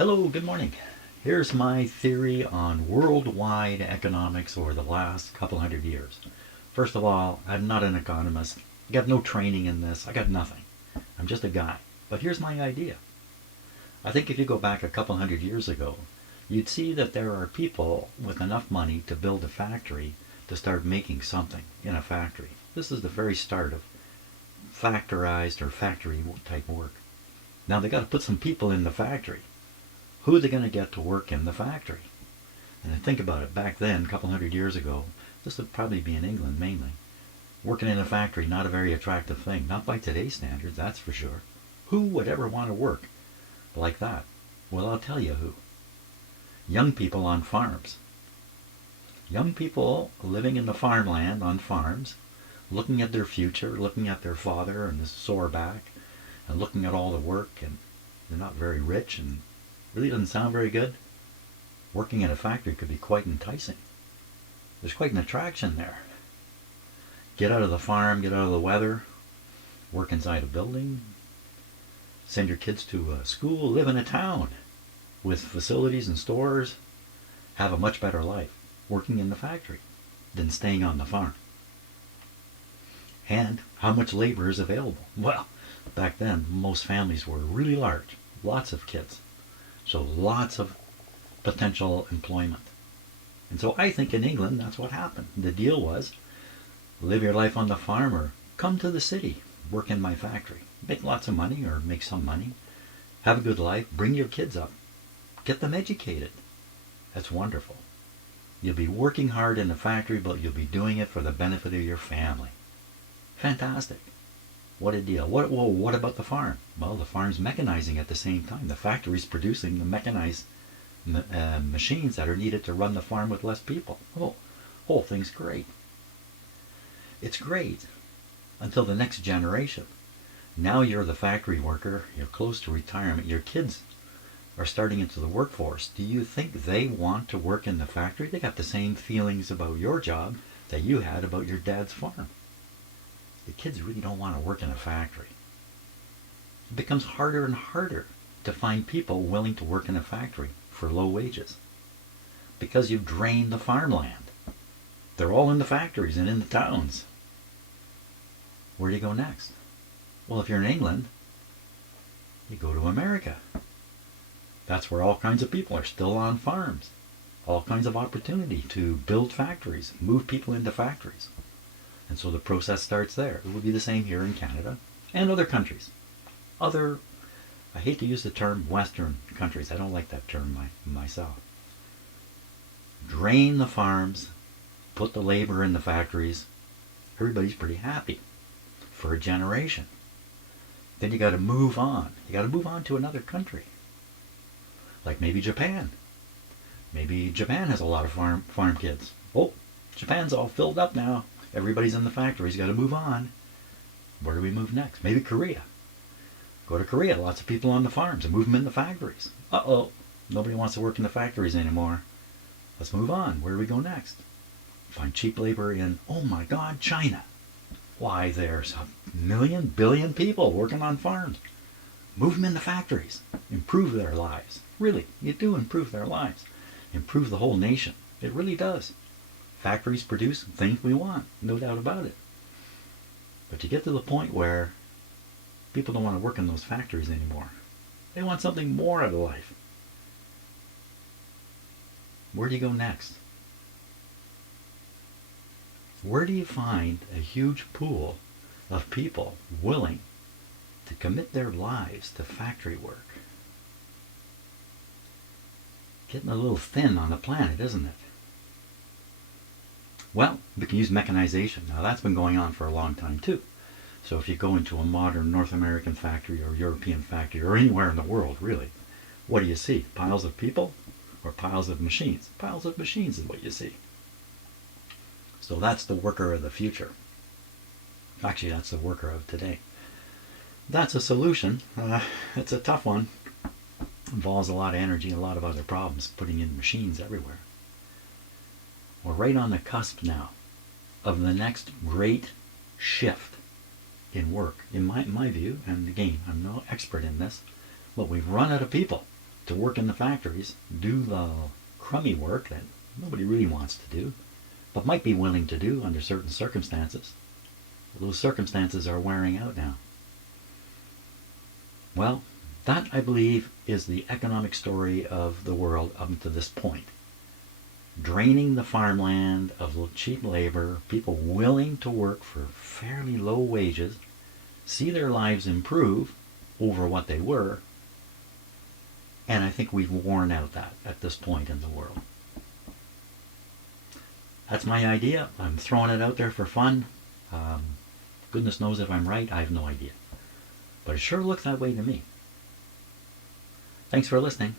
Hello, good morning. Here's my theory on worldwide economics over the last couple hundred years. First of all, I'm not an economist. I got no training in this. I got nothing. I'm just a guy. But here's my idea. I think if you go back a couple hundred years ago, you'd see that there are people with enough money to build a factory to start making something in a factory. This is the very start of factorized or factory type work. Now they got to put some people in the factory. Who are they going to get to work in the factory? And think about it, back then, a couple hundred years ago, this would probably be in England mainly. Working in a factory, not a very attractive thing. Not by today's standards, that's for sure. Who would ever want to work like that? Well, I'll tell you who. Young people on farms. Young people living in the farmland on farms, looking at their future, looking at their father and his sore back, and looking at all the work, and they're not very rich and really doesn't sound very good. Working in a factory could be quite enticing. There's quite an attraction there. Get out of the farm, get out of the weather, work inside a building, send your kids to school, live in a town with facilities and stores, have a much better life working in the factory than staying on the farm. And how much labor is available? Well, back then most families were really large, lots of kids. So lots of potential employment. And so I think in England that's what happened. The deal was live your life on the farm or come to the city, work in my factory. Make lots of money or make some money. Have a good life. Bring your kids up. Get them educated. That's wonderful. You'll be working hard in the factory, but you'll be doing it for the benefit of your family. Fantastic. What a deal. What about the farm? Well, the farm's mechanizing at the same time. The factory's producing the mechanized machines that are needed to run the farm with less people. Oh, whole thing's great. It's great until the next generation. Now you're the factory worker. You're close to retirement. Your kids are starting into the workforce. Do you think they want to work in the factory? They got the same feelings about your job that you had about your dad's farm. The kids really don't want to work in a factory. It becomes harder and harder to find people willing to work in a factory for low wages because you've drained the farmland. They're all in the factories and in the towns. Where do you go next? Well, if you're in England, you go to America. That's where all kinds of people are still on farms. All kinds of opportunity to build factories, move people into factories. And so the process starts there. It will be the same here in Canada and other countries. I hate to use the term Western countries. I don't like that term myself. Drain the farms, put the labor in the factories. Everybody's pretty happy for a generation. Then you got to move on. You got to move on to another country. Like maybe Japan. Maybe Japan has a lot of farm kids. Oh, Japan's all filled up now. Everybody's in the factories, got to move on. Where do we move next? Maybe Korea. Go to Korea, lots of people on the farms, and move them in the factories. Uh-oh, nobody wants to work in the factories anymore. Let's move on. Where do we go next? Find cheap labor in, oh my God, China. Why, there's a billion people working on farms. Move them in the factories. Improve their lives. Really, you do improve their lives. Improve the whole nation. It really does. Factories produce things we want, no doubt about it. But you get to the point where people don't want to work in those factories anymore. They want something more out of life. Where do you go next? Where do you find a huge pool of people willing to commit their lives to factory work? Getting a little thin on the planet, isn't it? Well, we can use mechanization. Now that's been going on for a long time too. So if you go into a modern North American factory or European factory or anywhere in the world really, what do you see? Piles of people or piles of machines? Piles of machines is what you see. So that's the worker of the future. Actually, that's the worker of today. That's a solution. It's a tough one. Involves a lot of energy and a lot of other problems, putting in machines everywhere. We're right on the cusp now of the next great shift in work, in my view, and again, I'm no expert in this, but we've run out of people to work in the factories, do the crummy work that nobody really wants to do, but might be willing to do under certain circumstances. Those circumstances are wearing out now. Well, that, I believe, is the economic story of the world up to this point. Draining the farmland of cheap labor, people willing to work for fairly low wages, see their lives improve over what they were, and I think we've worn out that at this point in the world. That's my idea. I'm throwing it out there for fun. Goodness knows if I'm right, I have no idea. But it sure looks that way to me. Thanks for listening.